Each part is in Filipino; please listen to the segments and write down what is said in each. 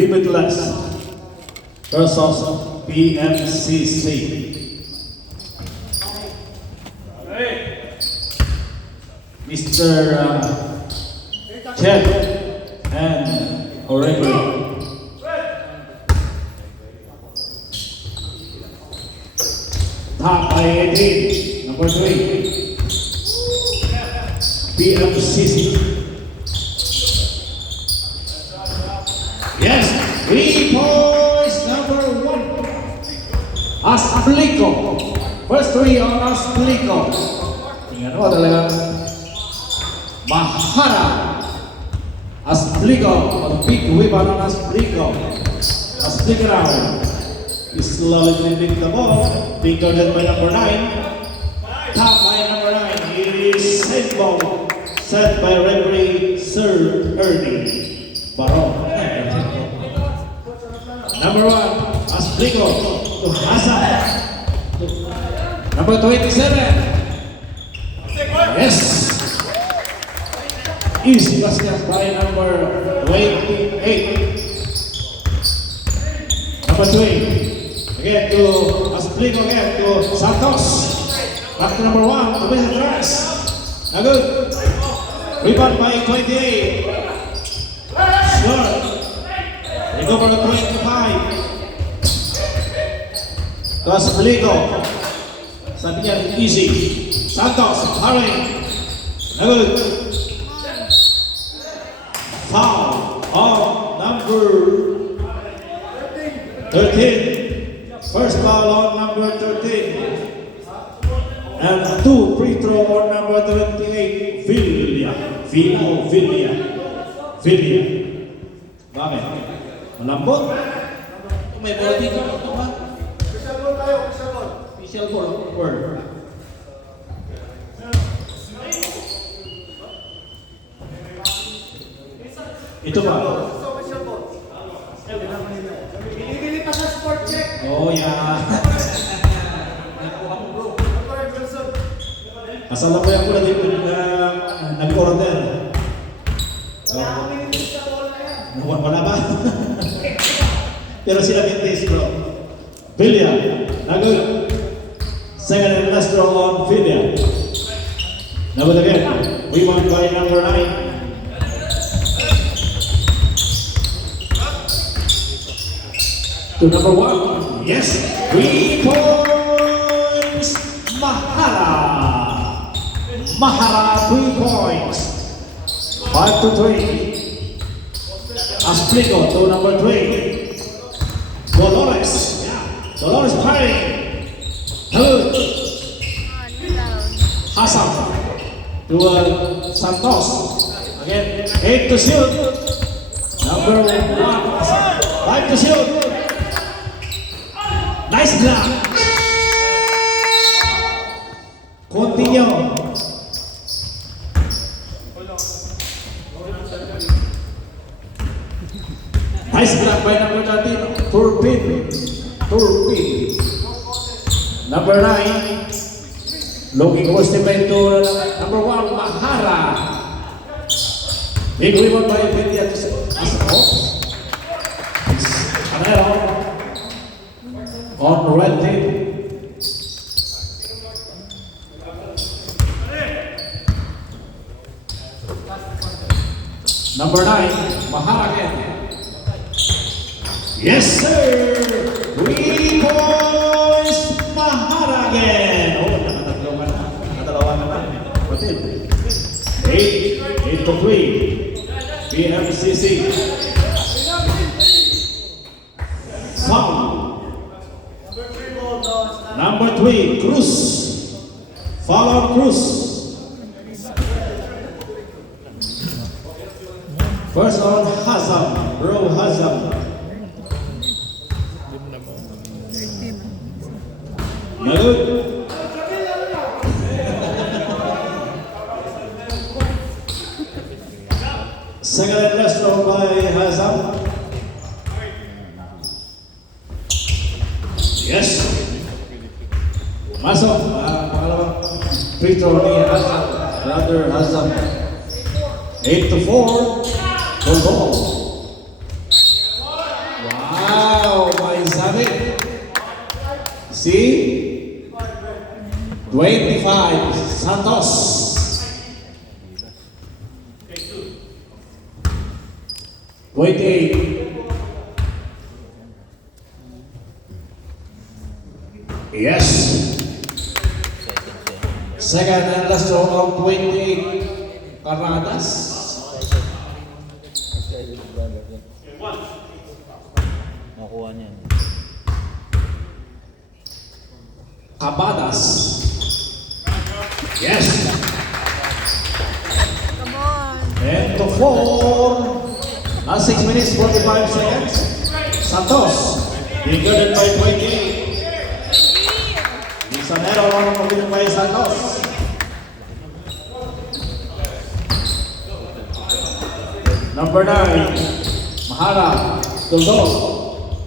Limitless versus PMCC. Mr. Chen and Oregri. Top by 18, number 3. PMCC. Yes, 3 points, number 1. Asplico. First 3 on Asplico. Tingnan mo talaga. Mahara. Asplico. A big weapon on Asplico. Asplico now. Is slowly lifting the ball. Bigger than by number 9. Top by number 9. It is set ball. Set by referee Sir Ernie Baron. Number 1, Asplico to Hazard. Number 27. Yes. Easy basket by number 28. Number 3. Again to Asplico again to Santos. Back to number 1 to Benjamin. Now good. Rebound by 28. Score. Recover to 25. To Asplico. Sabi niya, easy. Santos, hurry. Now good. Foul on number 13. First foul on number 13. And 2 free throw on number 28. Villa. Bakit? Malambot? May bola dito. Ito ba? Official ball. Word. Ito ba? Binibili pa sa sport check. Oh, yeah. Asal ko yung pula dito nag-order. Wala ba? Pero sila bintis, bro. Villa. Nagod. Second and last throw on Villa. Nagod again. We won by number 9. To number 1. Yes. 3 points. Mahara 3 points. 5 to 3. Asplico to number 3. Dolores. Dolores firing. Good. Hassan to Santos. Again, 8 to shoot. Number 1. 5 to shoot. Nice block. Continue. Nice block by number 13, Turpin. Number 9, looking to step to number 1, Mahara. Big rebound by Villa. On red team. Number 9, Mahara again. Yes, sir! 3 points, Mahara again. Oh, nakadalawa naman. 8 to 3. PMCC. Foul. Number 3, Cruz. Foul on Cruz. First on Hazam, bro Hazam. Good. Second and last throw by Hazam. Yes. Masuk. Free throw ni Hazam. Brother Hazam. 8 to 4. Goal ball. See? 25, Santos. Yes. Second and last row of 28, Caradas. Nakuha niyan. Cabadas. Yes. Come on. And to 4. Last 6 minutes, 45 seconds. Santos. Bigger than by 28. It's an error committed by Santos. Number 9, Mahara, Tuldos.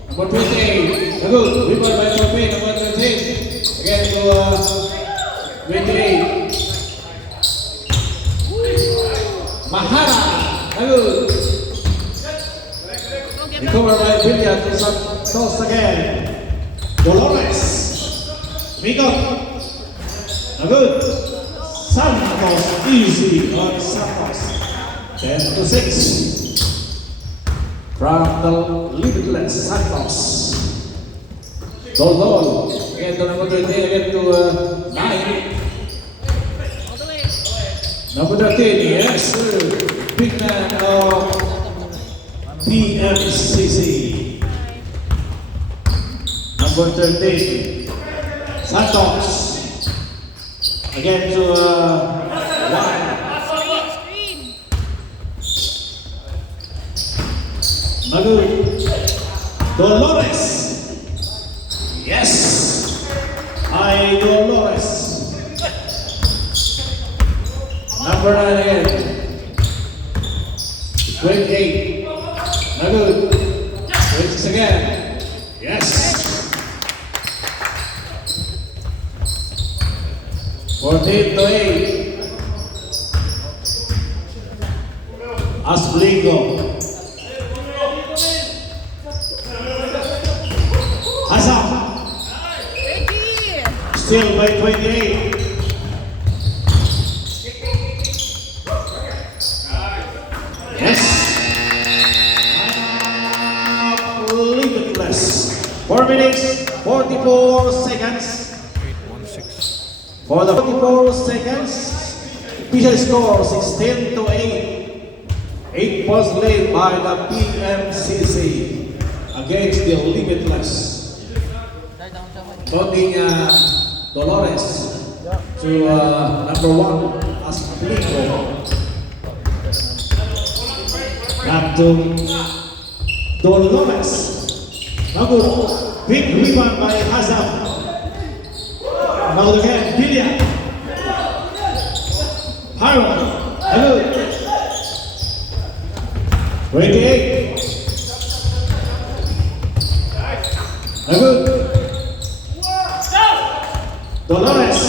Number 28, Nagul, rebound by Torpe, number 13. Again to 28. Mahara, Nagul. Recover by Vilya to Santos again. Dolores. Miko. Nagul. Santos, easy on Santos. 10 to 6 from the limitless Santos. Dol. Again to number 20, again to 9. All the way. Number 13, yes sir. Big man of PMCC. Number 13, Santos. Again to 1. Screen. Magul. Dolores. Yes. Hi, Dolores. Number 9 again. 28. Magul. 26 again. Yes. 14 to 8. Asbligo. Hassan. Ready. Still by 28. Yes. Limitless. 4 minutes, 44 seconds. For the 44 seconds, official score 16 to 8. 8 points led by the PMCC against the limitless. Voting Dolores to number 1 Asplico. Back to Dolores. Bago, big rebound by Hazam. Now again, Vilya. Harold. Hello. 28. Hello. Dolores.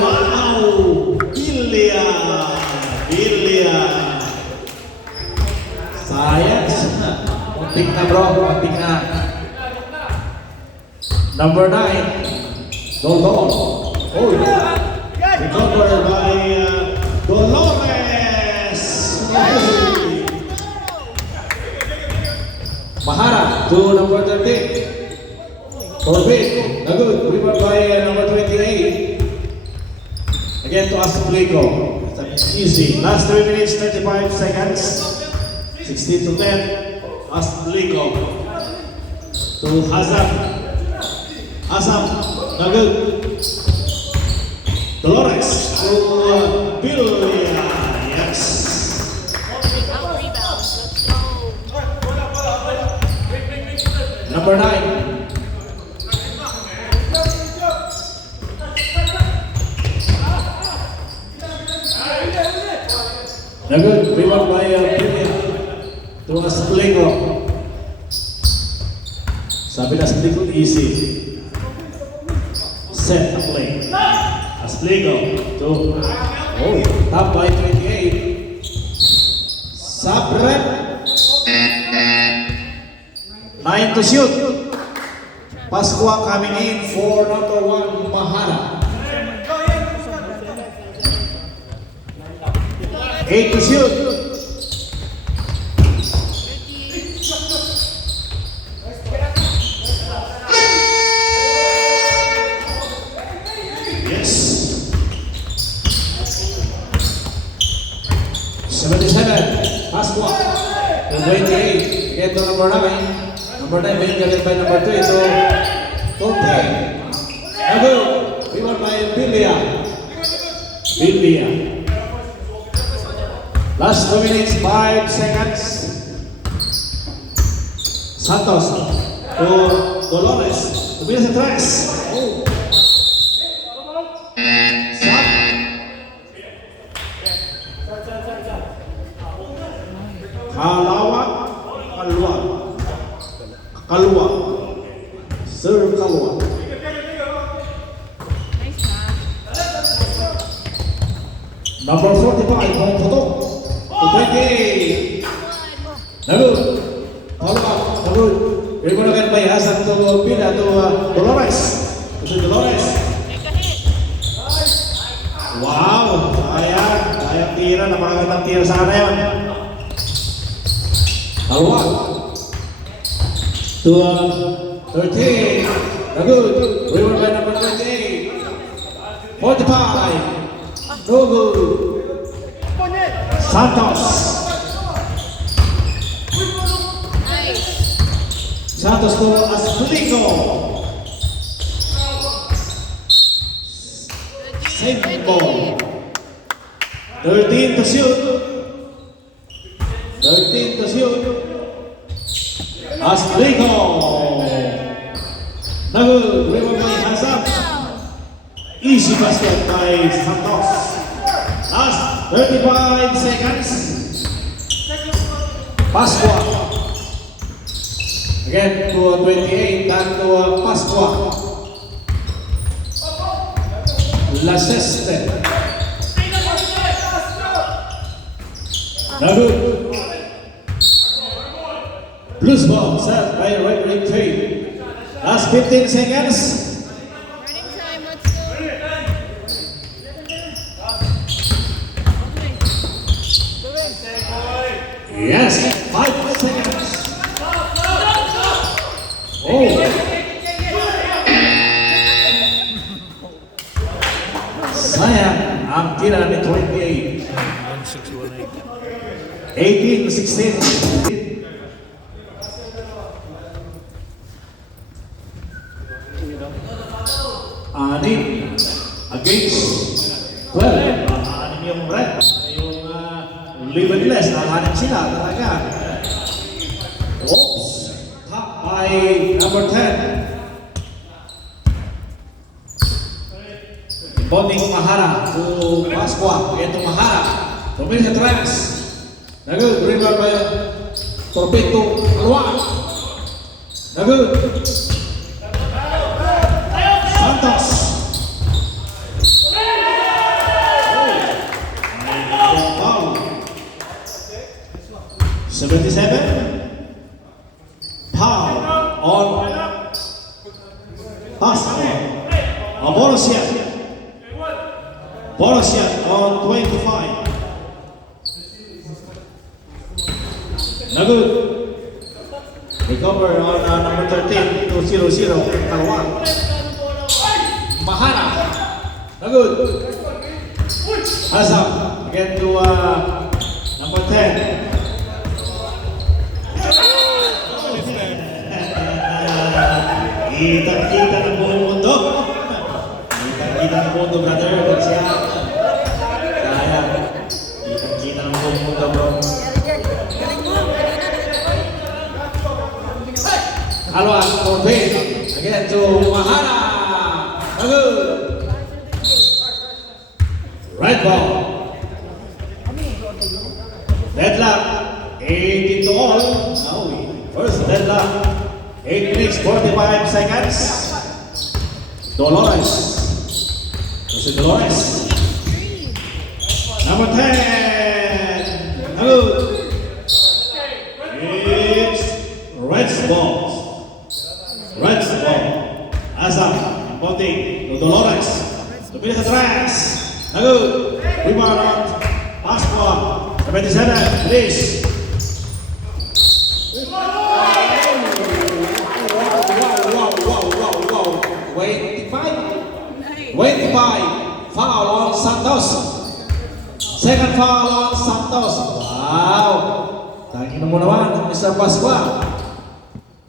Wow. Vilya. Sayang. Muntik na bro. Muntik na. Number 9, Dolor. Oh, recovered by Dolores. Mahara to number 13. Corbin, good. Recovered by number 28. Again to Asplico. Easy. Last 3 minutes, 35 seconds. 16 to 10. Asplico to Hazard. Asam, Nagul. Dolores to Vilya. Yes. Out rebound. Let's go. Number 9. Nagul, rebound by Vilya to Asplico. Sabi na Asplico, easy. Set the play. Asplico to top by 28. Sabrep. 9 to shoot. Pasqua coming in for number 1, Mahana. 8 to shoot. Yes. 77. Pasqua. To 28. Get to number 9. Number 9 being galit by number 2. So, 14. Nagu. We won by Bilia. Bilia. Last 2 minutes, 5 seconds. Santos to Dolores. Tumilas sa tres. Oh. Sat. Kalwa. Sir Kalwa. Nice man. Number 45, Hong Putok. To 28. Nagu. Nagu. Regunakan by Hasan to Pina to Dolores. To Dolores. Take a hit. Wow! Sayang tira. Napakagandang tira sana yun. Kalwa. To 13. Nagu. Reward by number 28. 45. No good. Santos. Nice. Santos to Asplico. Same ball. 13 to shoot. 13 to shoot. Asplico. Nagu, reward by Hasan. Easy basket by Santos. Last 35 seconds. Pasqua. Again to 28 dan to Pasqua. Laseste. Nagu. Blues ball set by Red Ring 3. Last 15 seconds. Running time, let's go. Yes, 5 seconds. Oh. Sayang, ang tira ni 28. 18 to 16. Anim against 12. Anim yung red. Yung Liverless, nakahanap sila talaga. Oops. Top by number 10. Bonding Mahara to Pasqua. Ito Mahara. Tumili sa trans. Nagod. Rebound by Torpedo Arwan. Nagod. Santos. Foul. 77. Foul on Pasqua. Borussia. Borussia on 25. Nagod. Recover on number 13 to 0-0. Kalwa. Mahana. Nagod. Hasan. Again to number 10. Kita-kita ng buong mundo. Kita-kita ng mundo, brother. Kaya, kita-kita ng buong mundo, bro. Kalwa, Torpedo. Again to Mahana. Nagod. Right ball. Deadlock. 18 to all. Now first deadlock. 8 minutes, 45 seconds. Dolores. This is Dolores. Number 10. Good. It's Red's ball. Red's ball. good. Rebound on Pasqua. 77, please. Wow. 25. Foul on Santos. Second foul on Santos. Wow. Tangin mo naman, Mr. Pasqua.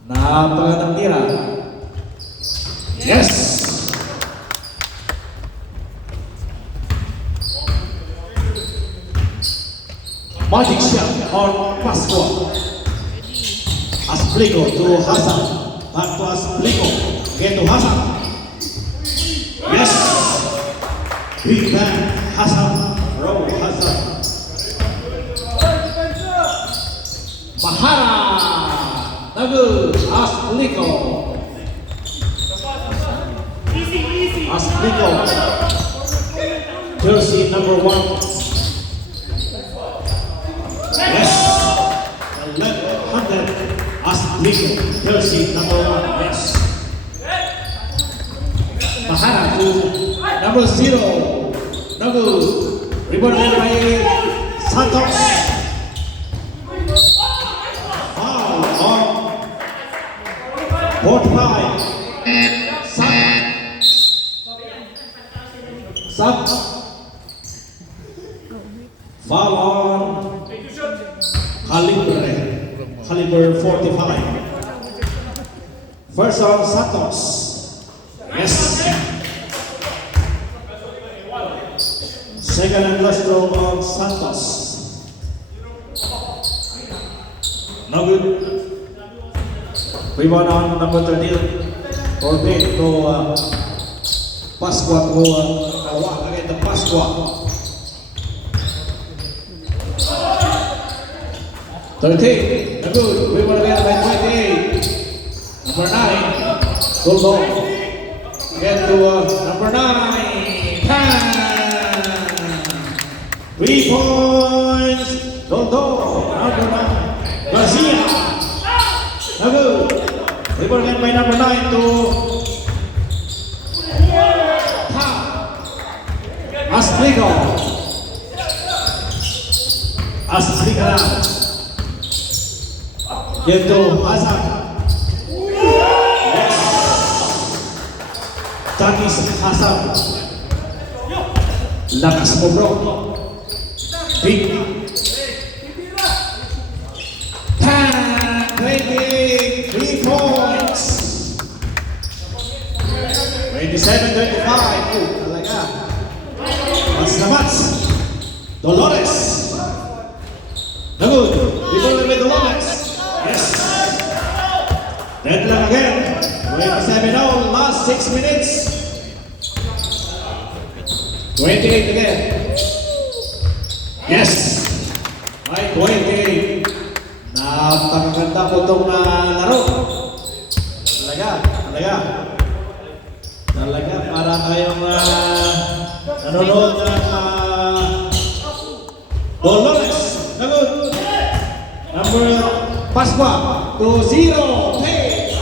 Napakagandang tira. Yes! Magic shot on Pasqua. Asplico to Hasan. Back to Asplico. Again to Hasan. Yes! Big man, Hasan. Row Hasan. Mahara. Nagu Asplico. Asplico. Jersey number 1. Yes. 1100. Asplico. Jersey number 1. Yes. Mahara to number 0. Nagu. Rebounded by Santos. Foul on 45. Sub. Foul on Caliber 45. First on Santos. Yes. Second and last throw on Santos. No good. Rebound on number 13. Forbid to Pasqua to again to Pasqua. 13. No good. Rebound again by 28. Number 9. Goal ball. Again to number 9. 3 points. Goal. Number 9. Garcia. No good. Rebound again by number 9 to Asplico. Get to Hasan. Yes. Takis Hasan. Lakas mo bro. Big. 23 points. 27-25. Talaga. Mas na mas. Dolores. Good. Rebounded by Dolores. Yes. Deadline again. 27-0. Last 6 minutes. 28 again. Yes. Ay, 28. Napakaganda po itong laro. Talaga. Para kayong nanonood ng Dolores. Good. Number Pasqua to 0. Hey.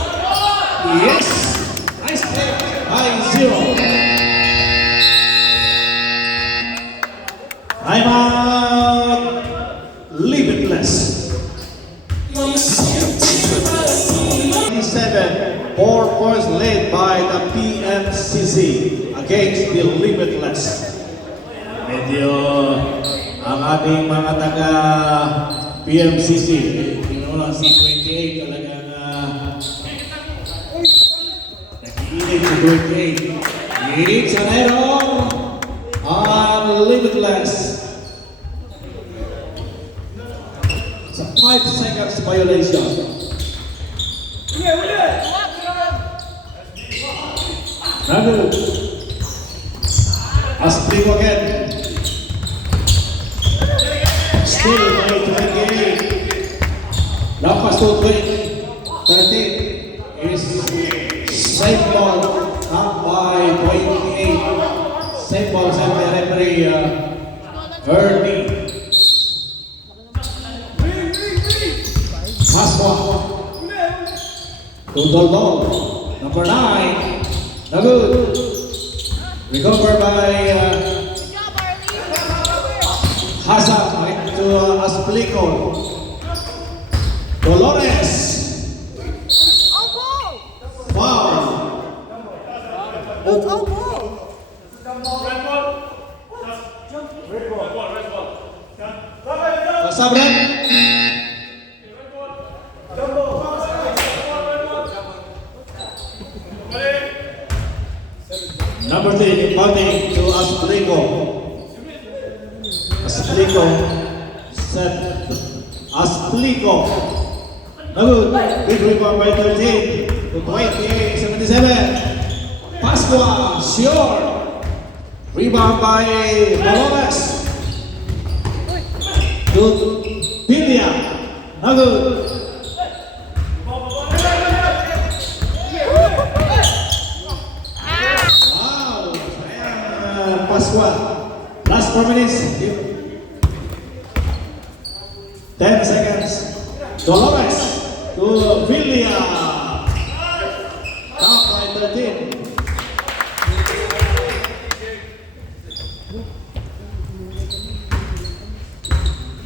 Yes. Nice play by 0. I'm out. Limitless. 7. 4 points led by the PMCC against the Limitless. Medyo ang ating mga taga PMCC, tingnan mo lang si 28 talagang nag-iinit si 28. It's an error on Limitless. It's a 5 seconds violation. Nagu Asplico again. Still by 28. Lapas to 13 is safe ball up by 28. Safe ball sa referee Ernie. Pasqua to Doldol. Number 9. No good. Recovered by Asplico. Dolores. Opo! Wow. Opo! Sabran. Number 3, inbounding to Asplico. Asplico. Set. Asplico. Good. Big rebound by 13 to 28, 77. Pascua, sure. Rebound by Dolores. To Pilia. Good. Wow. Ayan, Pascua. Last 4 minutes. 10 seconds. Dolores to Villa. Top by 13.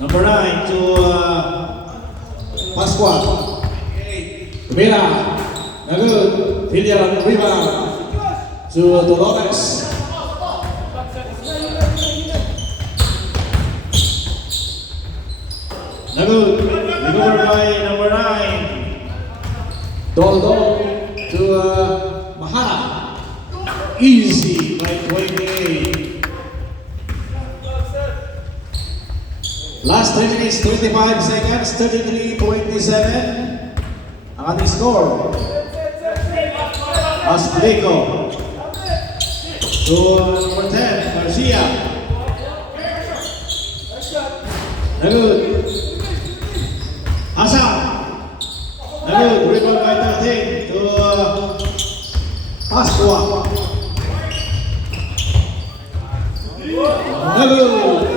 Number 9 to Pascua. Villa. Good. Villa on rebound to Dolores. Good. Recovered by number 9. Doldo to Mahara. Easy by 28. Last 10 minutes, 25 seconds, 33-27. Ang ating score. Asplico. To number 10, Garcia. Good. Asa. Good. Rebound by 13 to Pascua. Good.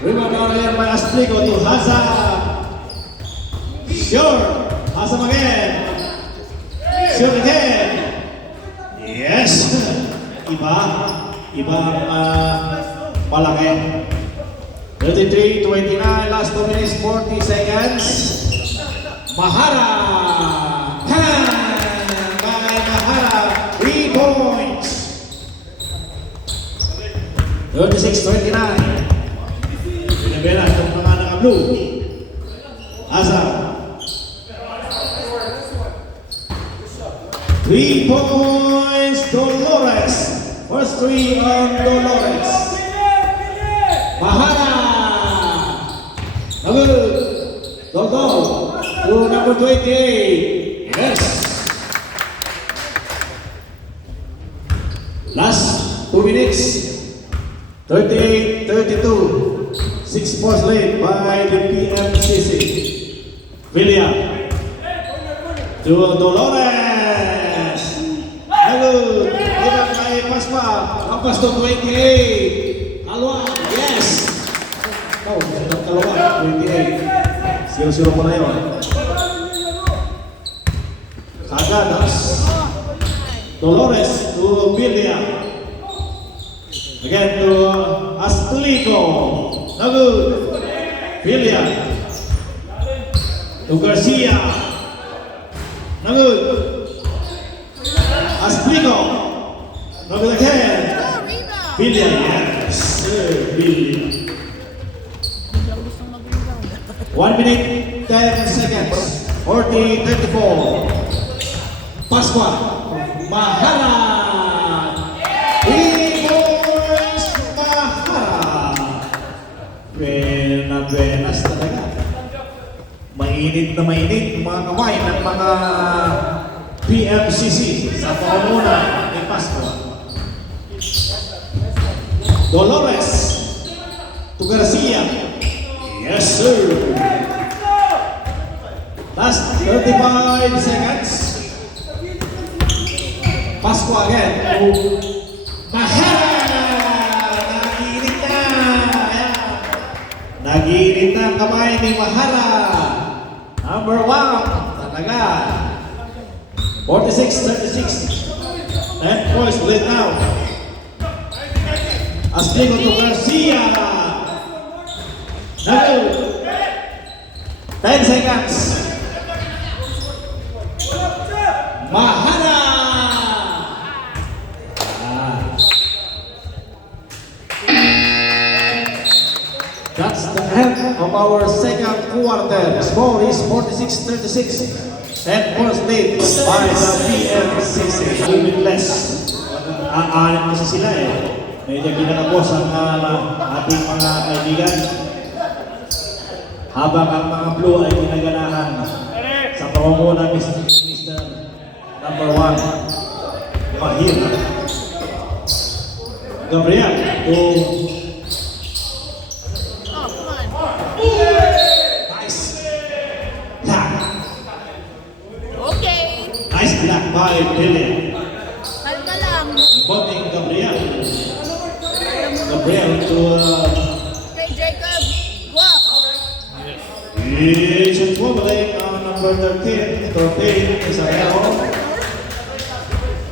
Rebound down here by Asplico to Hazard. Sure. Hazard again. Sure again. Yes. Iba ang palaki. 33-29, last 2 minutes, 40 seconds. Mahara! By Mahara, 3 points. 36-29. Pinabela itong mga naka-blue. Asa. 3 points, Dolores. First 3 on Dolores. Mahara. Good. Go. To number 28. Yes. Last 2 minutes. 38-32. 6 points late by the PMCC. Villa. To Dolores. Good. Give up by Paspa. Lampas to 28. Alwa. Yes. Oh, dalawa. 28. 0-0 pa na yun. Cagadas. Dolores to Villa. Again to Asplico. No good. Villa. To Garcia. No good. Asplico. No good again. Villa. Yes. Villa. 1 minute, 10 seconds. 40-34. Pascua. Mahara. 3 points, Mahara. Benas talaga. Mainit na mainit mga kamay ng mga PMCC sa pamumunan ni Pascua. Dolores to Garcia. Yes, sir. Last 35 seconds. Pascua again. Mahara! Nagiinit na. Ayan. Nagiinit na ang kamay ni Mahara. Number 1. Talaga. 46-36. 10 points split now. Asplico to Garcia. Nagu. 10 seconds. Mahana. That's the end of our second quarter. Score is 46-36. And first lead by the PMCC. Limitless. Aanit kasi sila eh. Medyo kinakapos ang ating mga kaibigan. Habang ang mga blue ay ginaganahan sa pamumuno ng Mr. Number 1, Mahir. Gabriel to Oh, come on. nice block. Okay. Nice block by Billy. Halka lang. Bombing Gabriel. Gabriel to Okay, Jacob. Go up. it's a wobbling on number 13. 13 is a hell.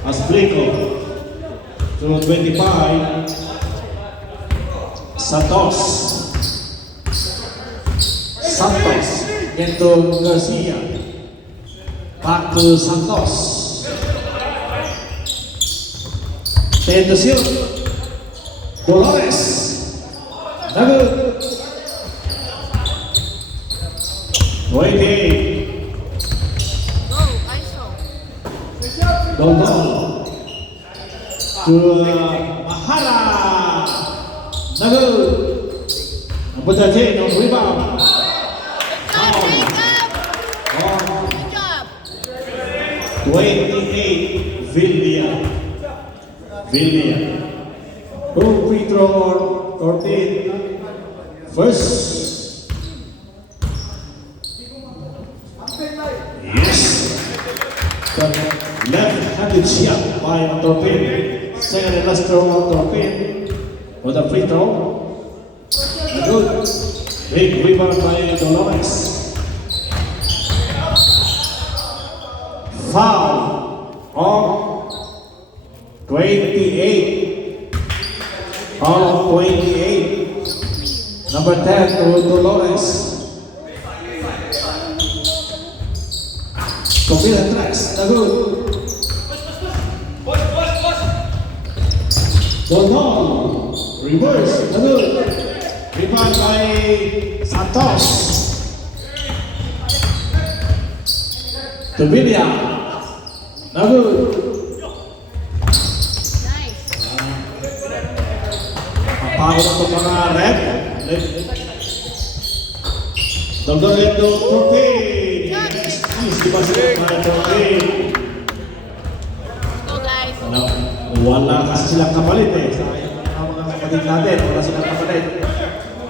Asplico to 25. Santos into Garcia. Back to Santos. 10 to 0. Dolores. Nagu. 28. Go, ISO. Dondon. To Mahara. Nagu. Number 13 on rebound. Good job, Jacob. On 28, Villia. Two free throw, 14. First. Yes. The left-handed shot by Torpin. Second and last throw on Torpin. With a free throw. Good. Big rebound by Dolores. Foul on 28. Foul on 28. Number 10 to Dolores. Complete the tracks. Good. Dondon. Reverse. Good. Rebound by Santos. To Villa. Good. Nice. Pagod na itong mga red. Dondon ito, Torpin. Easy ba sila mga Torpin? Go, guys. Wala kasi silang kapalit eh. Sayang ang mga kapatid natin. Wala silang kapalit.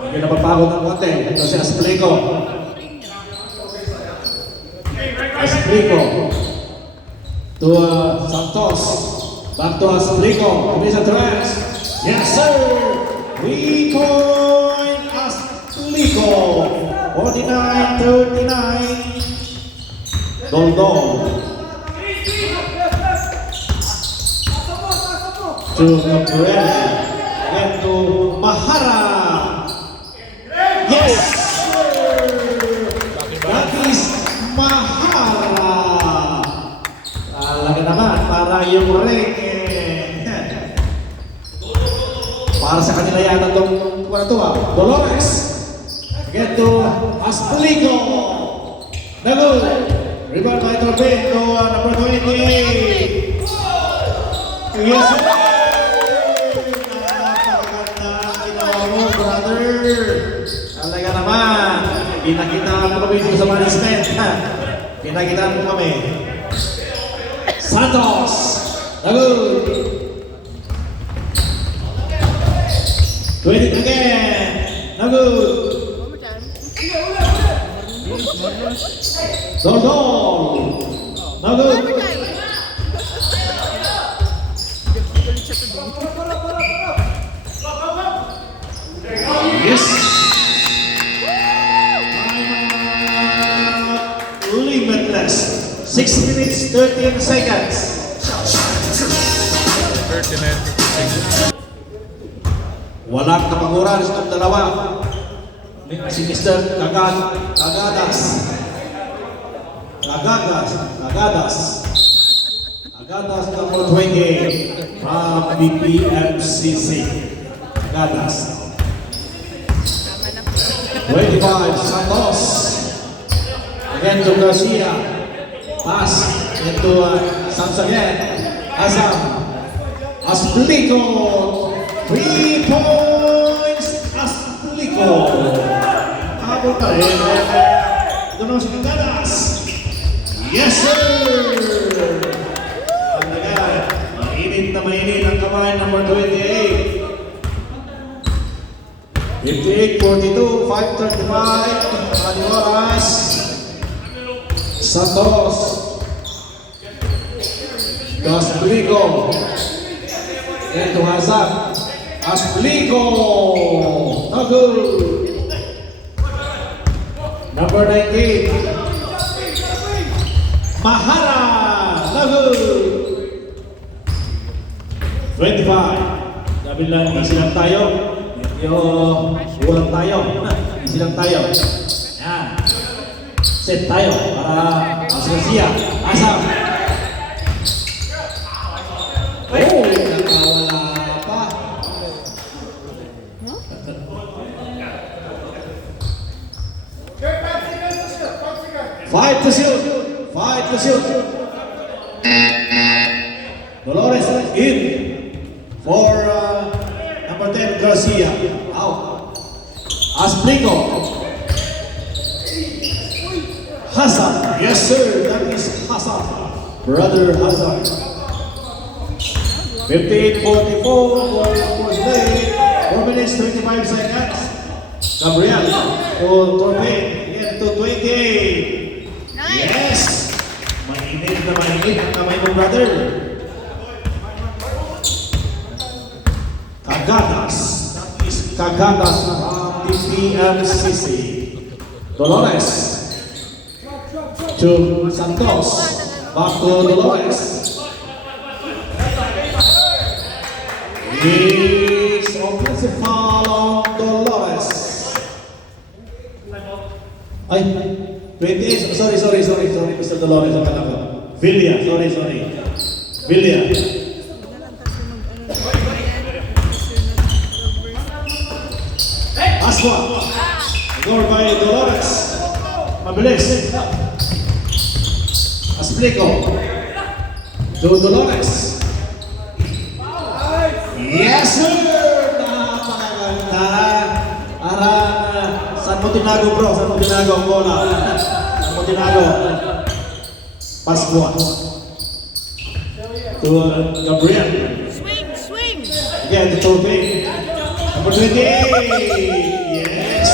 Hindi napapagod ng konti. Ito si Asplico. To Santos. Back to Asplico. Finish the tracks. Yes, sir! Recoin Asplico. 49-39. Dondon. To Gabriel. Then to Mahara. Yes, sir! That is Mahara. Talaga naman, para yung ring para sa kanila yata itong Dolores. Again to Asplico. Nagu. Rebound by Torpin to number 28. Yes, sir! Napakaganda ginawa mo, brother. Talaga naman. Pinakitaan mo kami dito sa management. Pinakitaan mo kami. Santos. Nagu. 20 again. Nagu. One more time. Dondon. Nagu. One more time. Yes. Limitless. 6 minutes, 13 seconds. 39-56. Walang kapanguran sa itong dalawa. Si Mr. Cagadas. Cagadas number 28 from BPMCC. Cagadas. 25, Santos. Again to Garcia. Pass into Sams again. Azam. Asplico. 3 points. Asplico. Habol pa rin. Ito naman si Cagadas. Yes, sir! Mainit na mainit ang kamay, number 28. 58-42, 5:35, maling oras. Santos. Asplico. Ito Hazard. Asplico. No good. Number 19. Mahara. No good. 25. Sabi lang, easy lang tayo. Ulang tayo. Easy lang tayo. Yan. Set tayo para Asresia. Asam. Oh, nakawala pa. Five to shoot. Dolores in for number 10 Garcia. Out. Asplico. Hazard. Yes sir, that is Hazard. Brother Hazard. 58-44 for play. 4 minutes 25 seconds. Gabriel for Torpe. Again to 28. Yes! Mainit na mainit ang kamay mo, brother. Cagadas. That is Cagadas from the PMCC. Dolores. To Santos. Back to Dolores. Is offensive foul on Dolores. Ay, 28. Sorry, Mr. Dolores. Villa, sorry. Villa. Aswa. Score by Dolores. Mabilis. Asplico. To Dolores. Yes, sir! Napakaganda. Saan mo tinago, bro? Saan mo tinago ang bola? Saan mo tinago? Pascua. To Gabriel. Swing! Again, to Torpe. Number 28. Yes!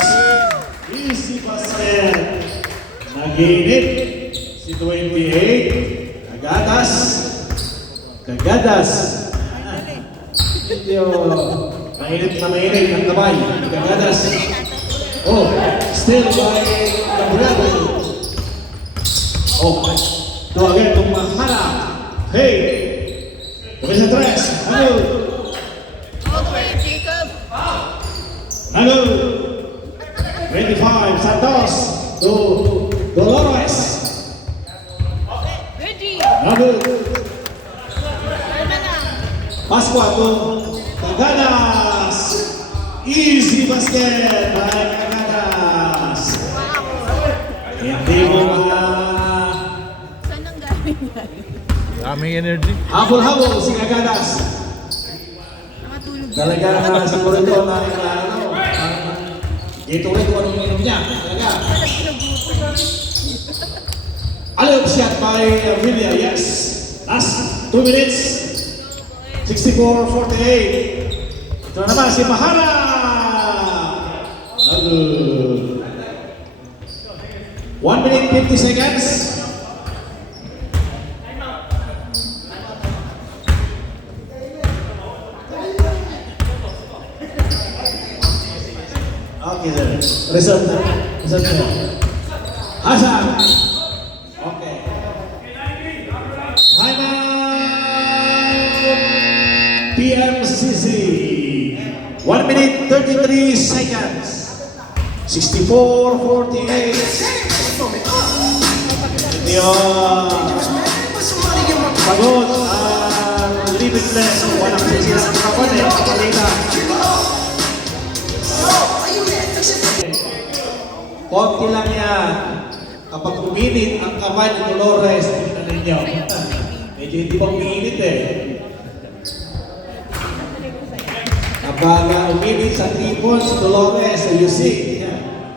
Easy basket. Naginit. Si 28. Cagadas. Medyo mainit na mainit ang kamay. Cagadas. Oh, still by Gabriel. Oh, to again to Mahara. Hey! Kumisa tres. Ano? All the way, Jacob. Ano? 25, Santos. To Dolores. Reggie. Ano? Kalma na. Pascua to Cagadas. Easy basket by Cagadas. Hindi mo Saan ang galing yan? Daming energy. habol-habol si Cagadas. Matulog. Talagang siguro ito na dito rin kung anong inom niya. Talaga. Alep shot by Villa, yes. Last 2 minutes. 64-48. Ito na naman si Mahara. Good. 1 minute 50 seconds. Okay, sir. Result na. Hasan. Okay. Time out. PMCC. 1 minute 33 seconds. 64-48. Yun. Pagod. Limitless. Walang sila ng kapatid. Kapalitan. Konti lang yan. Kapag uminit ang kamay ni Dolores, tingnan ninyo. Medyo hindi pa uminit eh. Kapag uminit sa tripod si Dolores, so you see,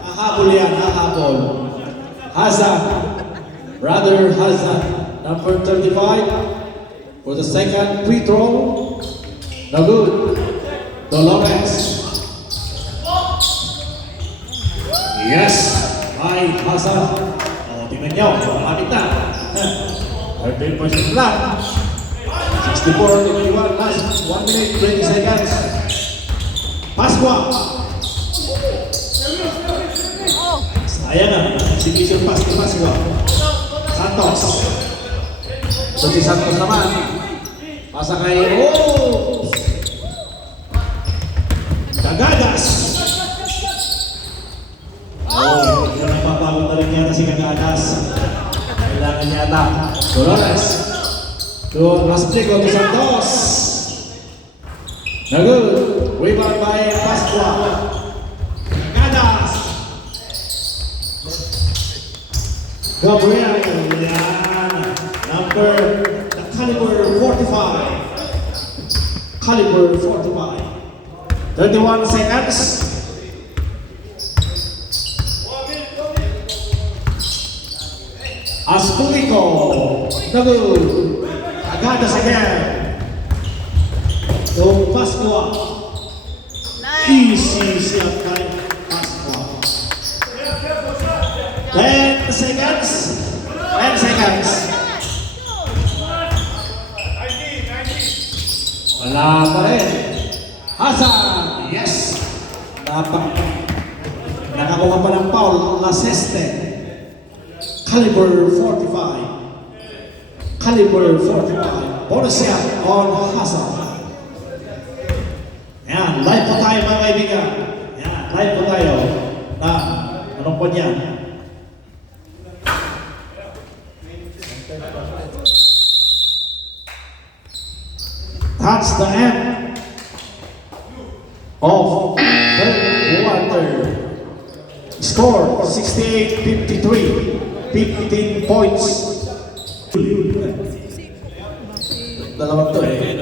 hahabol yan, hahabol. Hazan, Brother Hazan, number 35, for the second free throw. No good. Dolores. Yes, ay Hazan. O, tingnan nyo, malapit na. 13% lang. 64-21, last 1 minute, 20 seconds. Pasqua. Ayan na, exhibition pass ni Pasqua. Santos. So si Santos naman. Pasa kay, oh! Gagadas. Oh, hindi na napapagod na rin yata si Gagadas. Kailangan yata. Dolores. To Rastrigo to Santos. Na good. Rebound by Pasqua. Gagadas. Gabriel. Yan. Number, the caliber 45. Caliber 45. 31 seconds. Aspulico. No good. Agadas again. To Pasqua. Easy siya kay Pasqua. 10 seconds. 10 seconds. Wala pa rin. Hazan. Yes. Nakakuha pa ng foul. Laseste. Caliber 45. Caliber 45. Bonus shot on Hazan. Yan, live po tayo mga kaibigan. Yan, live po tayo. Anong po niyan? That's the end of third quarter. Score 68-53. 15 points. Dalawang to eh.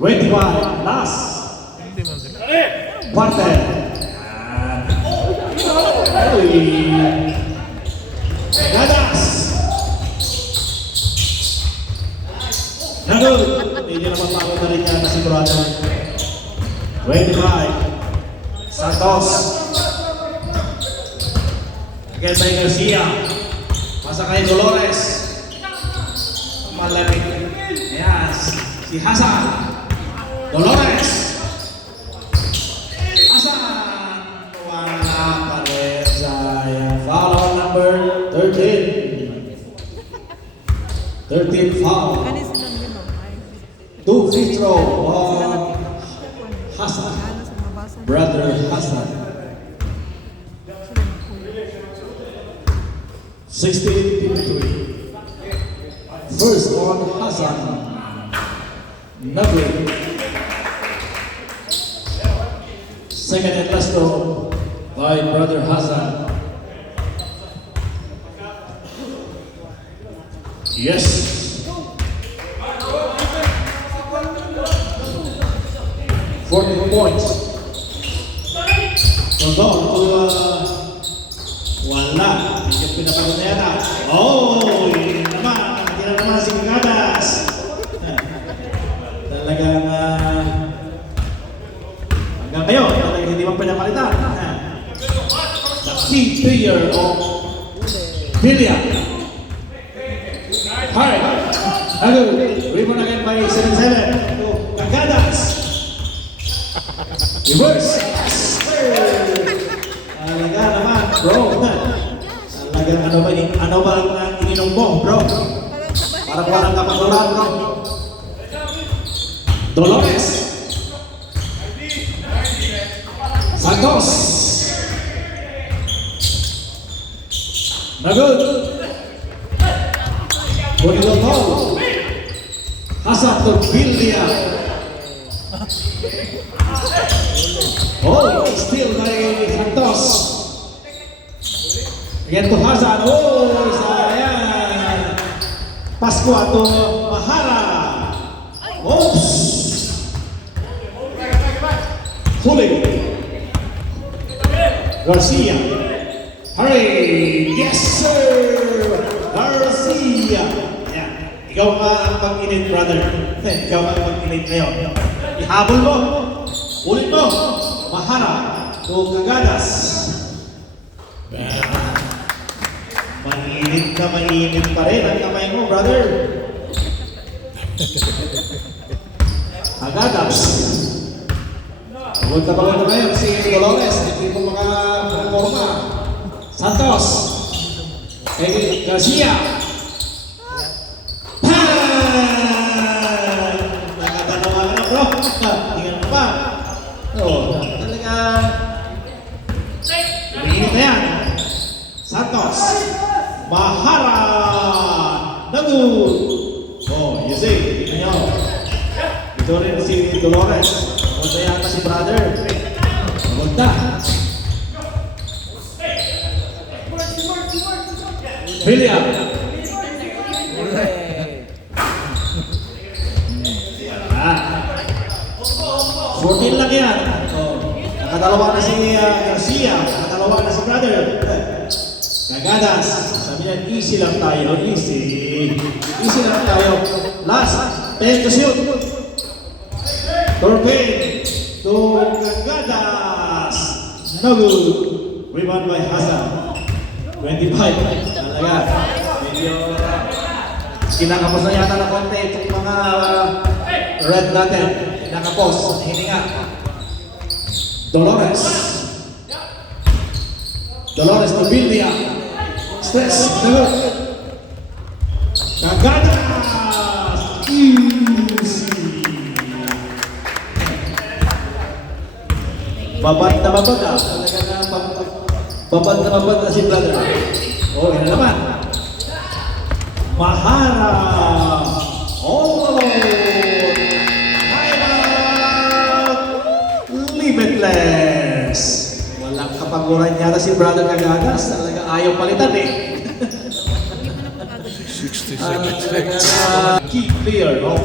21, last. Quarter. Gadas. Nagod. Hindi naman pagod na rin yan si brother. 25. Santos. Again by Garcia. Pasa kay Dolores. Malamig. Yes. Si Hazan. Dolores. Hazan. Wala pa rin. Sayang. Foul on number 13. 13 foul. Two free throw on Hazan. Brother Hazan. 16-53. First on Hazan. Number. Second and last throw by Brother Hazan. Yes. 40 points. So doon to wala. Hindi pinapagod na yata. Oh, yun naman. Hindi naman si Gadas. Talagang hanggang ngayon, talagang hindi man pinapalitan. The key player of Pilia. Hi. Hello. Rebound again by 7-7. To Gadas. Reverse. Talaga naman, bro. Talagang ano ba ang ininom mo, bro? Para walang kapatulan, bro. Dolores. Santos. Santos. Nagod. Bonito Tol. Hasan to Bildia. Oh, still by Santos. Again to Hasan. Oh, sayang. Pascua to Mahara. Oops. Tuloy. Garcia. Hurry! Yes, sir! Garcia! Yan. Ikaw ang pag-init, brother. Ikaw ang pag-init ngayon. Ihabol mo. Ulit mo. Mahara. To Cagadas. Mainit na mainit pa rin ang kamay mo, brother. Cagadas. Pagod na ngayon si Dolores. Hindi mo makaporma. Santos. Kay Garcia. Pan! Nakatanawa ka na, bro. Tingnan mo pa. Oo, talaga. Umiinit na yan. Santos. Mahara. Nagud. Oh, you see. Tingnan nyo. Ito rin si Dolores. Pagod na yata si brother. Pagod na. Bilya. Ah. 14 lang yan. Oh. Nakadalawa na si Garcia. Nakadalawa na si brother. Cagadas. Sabi niya, easy lang tayo. Easy. Easy lang tayo. Last. 10 to shoot. Torpin. To Cagadas. No good. Rebound by Hasan. 25. Talaga. Medyo kinakapos na yata na konti itong mga red natin. Kinakapos. Hininga. Dolores. Dolores to Bildia. Stress. Nagod. Cagadas. Easy. Babad na babad ah. Talaga na babad na babad na si brother. Oh, yan na naman. Mahara. All alone. Timeout. Limitless. Walang kapaguran yata si brother Cagadas. Talaga ayaw palitan eh. 60 seconds. Key player of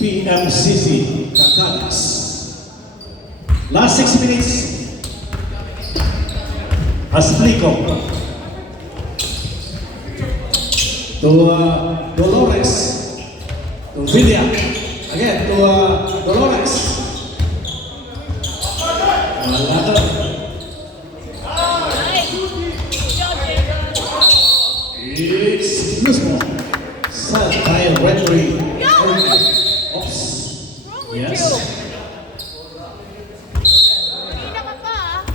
PMCC Cagadas. Last 6 minutes. Asplico. To Dolores. To Bilya. Again to Dolores. Wala ka. It's mismo. Set by referee. Oops. Yes. Kanina ka pa ah.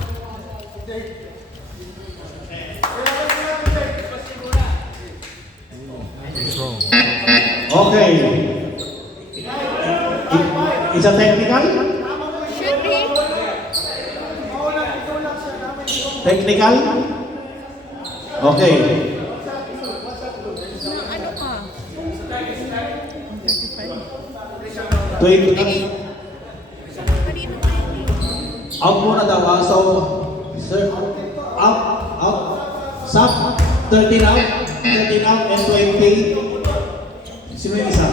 Okay. Is a technical? Should be. Technical? Okay. Ano ka? 20. Kanina pa yun eh. Out muna daw. So, sir, out. Sub, 13 out. 13 out and 20. Sino yung isa?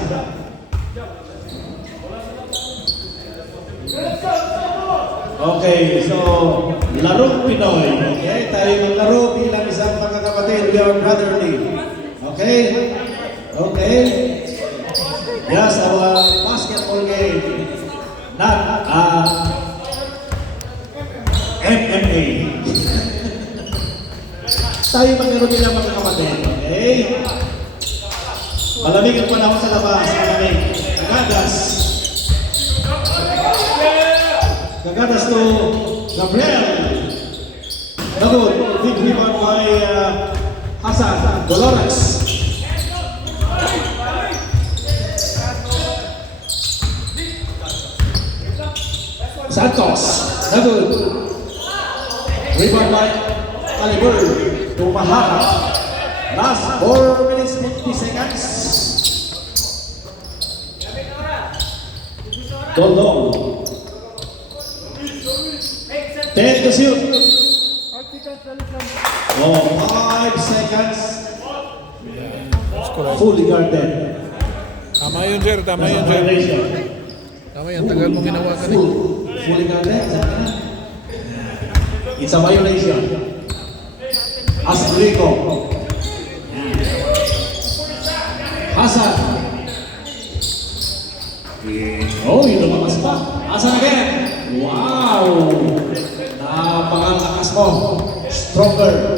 Okay, so, larong Pinoy. Okay, tayo maglaro bilang isang magkakapatid. We are brotherly. Okay? Okay? Yes, our basketball game. Not MMA. Tayo maglaro bilang magkakapatid. Okay? Malamig ang panahon sa labas. Malamig. Cagadas. Cagadas to Gabriel. Nagod. Big rebound by Hasan. Dolores. Santos. Na good. Rebound by Caliber to Mahara. Last 4 minutes 50 seconds. Dondon. 10 to shoot. Oh, 5 seconds. Fully guarded. Tama yun, sir. Tama Nasa yun, sir. violation. Tama yun. Tagal mo ginawa ka rin. Fully guarded. Sabi na. It's a violation. Asblico. Hasan. Oh, yun lumakas pa. Hasan again. Wow! Napakalakas mo. Stronger.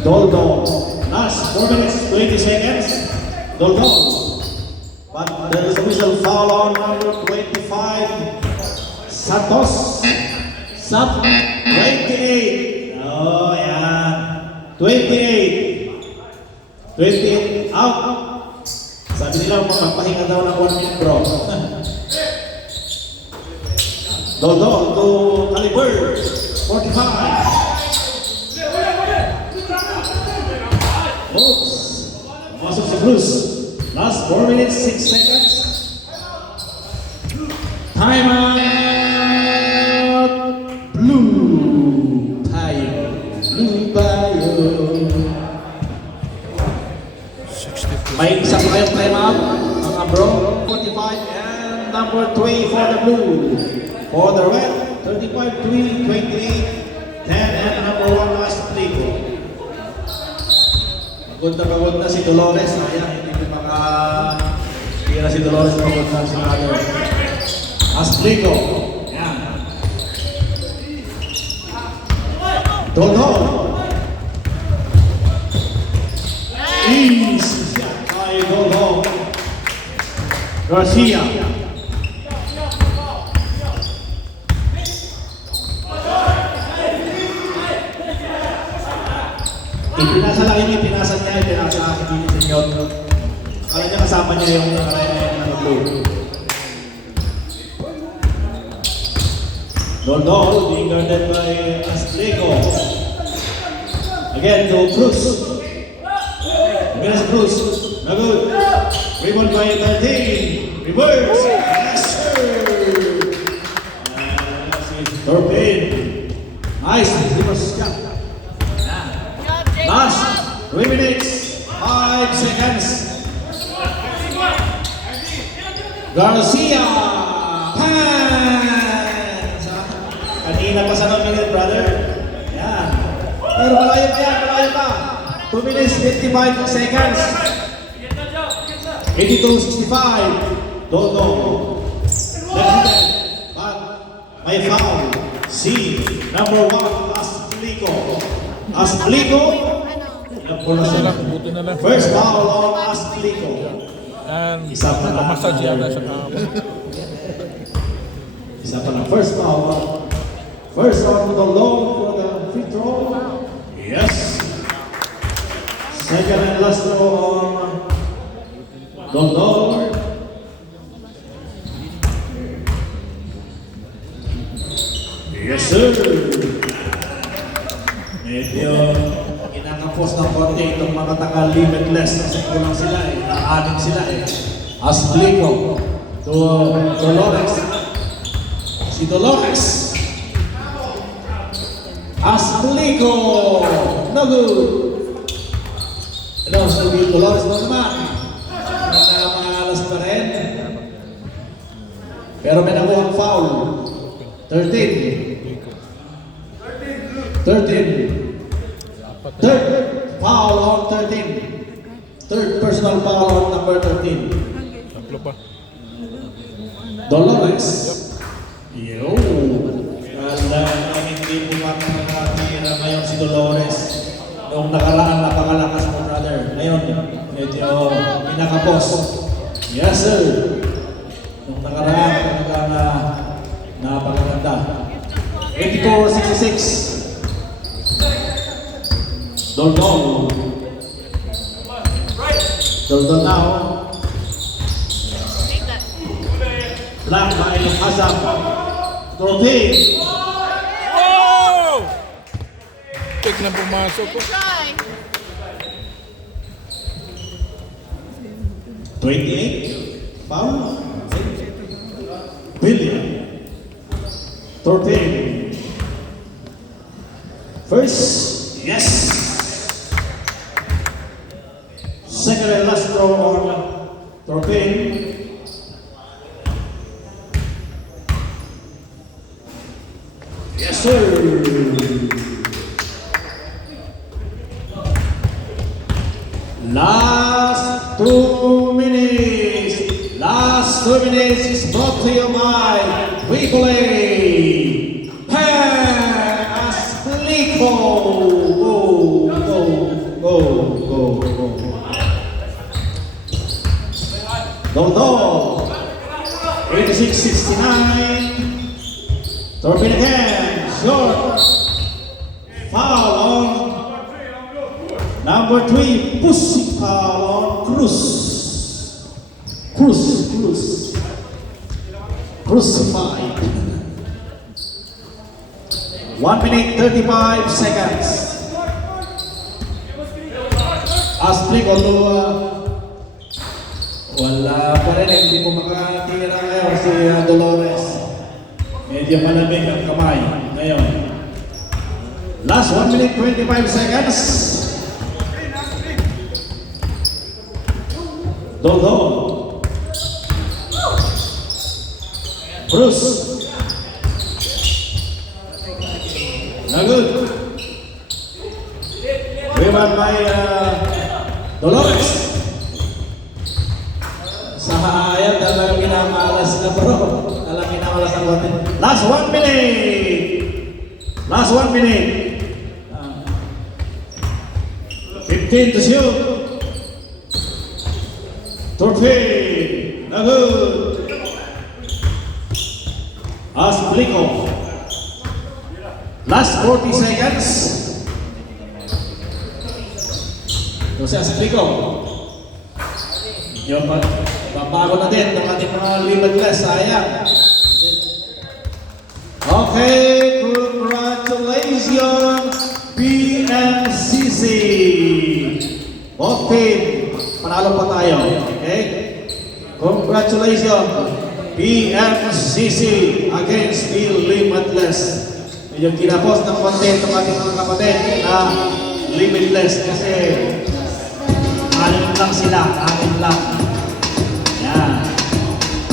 Doldo. Last 4 minutes, 20 seconds. Doldo. But there is a whistle foul on number 25. Santos. Sat 28. Oh, yeah. 28. 28 out. Sabi nila, magpapahinga daw ng 1 minute bro. Doldo to Caliber. 45. Oops. Masuk sa Blues. Last 4 minutes, 6 seconds. Time out. Blue tayo. Blue tayo. 62. May isa pa kayong time out. Mga bro. 45 and number 3 for the blue. For the red, 35, 3, 28, 10 and number 1 last play. Pagod na si Dolores. Ayan, hindi na si Dolores pagod na si Mother. Asplico. Ayan. Doldo. Easy shot by Doldo. Garcia. Ipinasa lang yun, ipinasa akin din sa inyo. Kala niya kasama niya yung blue. Doldo being guarded by Asplico. Again to Cruz. Again to Cruz. No good. Rebound by 13. Reverse. Yes, sir. Torpin. Nice. Reverse shot. Last 3 minutes, 5 seconds. Garcia. Pans. Kanina pa sa minute, brother. Yan. Pero malayo pa yan, malayo pa. 2 minutes, 55 seconds. 82-65. Dodo. But may foul. C. Number 1, Asplico. Asplico. Buti na lang. Buti na lang. First foul on Asplico. And Isa pa lang. massage yata sa kahapon. Isa pa lang. First foul. First foul to the low for the free throw. Yes. Second and last throw on Doldo. Yes, sir. Medyo kinakapos ng konti itong mga taga-limitless kasi kulang sila eh. Naanim sila eh. Asplico to Dolores. Si Dolores. Asplico. No good. Ano, si Dolores na naman. Nakamangalas pa rin. Pero may nakuha foul. 13. 13. Third foul on 13. Third personal foul on number 13. Tatlo pa. Dolores. Yo. Kala namin hindi mo makakatira ngayon si Dolores. Noong nakaraan, napakalakas mo, brother. Ngayon, medyo pinakapos. Yes, sir. Noong nakaraan, talaga napakaganda. 84-66. Doldo. Doldo now. Take that. Block by Hazam. 13. Wow! Tek na pumasok ko. Try. 28. Foul. Billion. 13. First, yes. Second and last throw on 13. Yes, sir. Last 2 minutes. Last 2 minutes is brought to you by Triple-A. Asplico. Go. Dol. 86-69. Torpin again. Short. Foul on number 3. Pushing foul on Cruz. Crucified. 1 minute 35 seconds. Asplico wala pa rin, hindi po makatira ngayon si Dolores. Medyo malamig ang kamay ngayon. Last 1 minute 25 seconds. Dol. Bruce. Na good. Rebound by Dolores. Sa hayat, talagang minamalas na bro. Talagang minamalas na bote. Last 1 minute. 15 to shoot. 13. Na good. Asplico. Last 40 seconds. Ito si Asplico. Yung babago na din ng ating mga limitless. Sayang. Okay, congratulations PMCC. Okay, panalo pa tayo. Okay? Congratulations PMCC against the limitless. Medyo kinapos ng konti itong ating mga kapatid na limitless kasi anim lang sila, anim lang. Yan.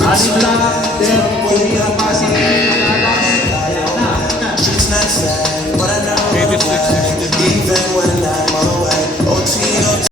Anim lang, then muli ang pasing. Ayan na.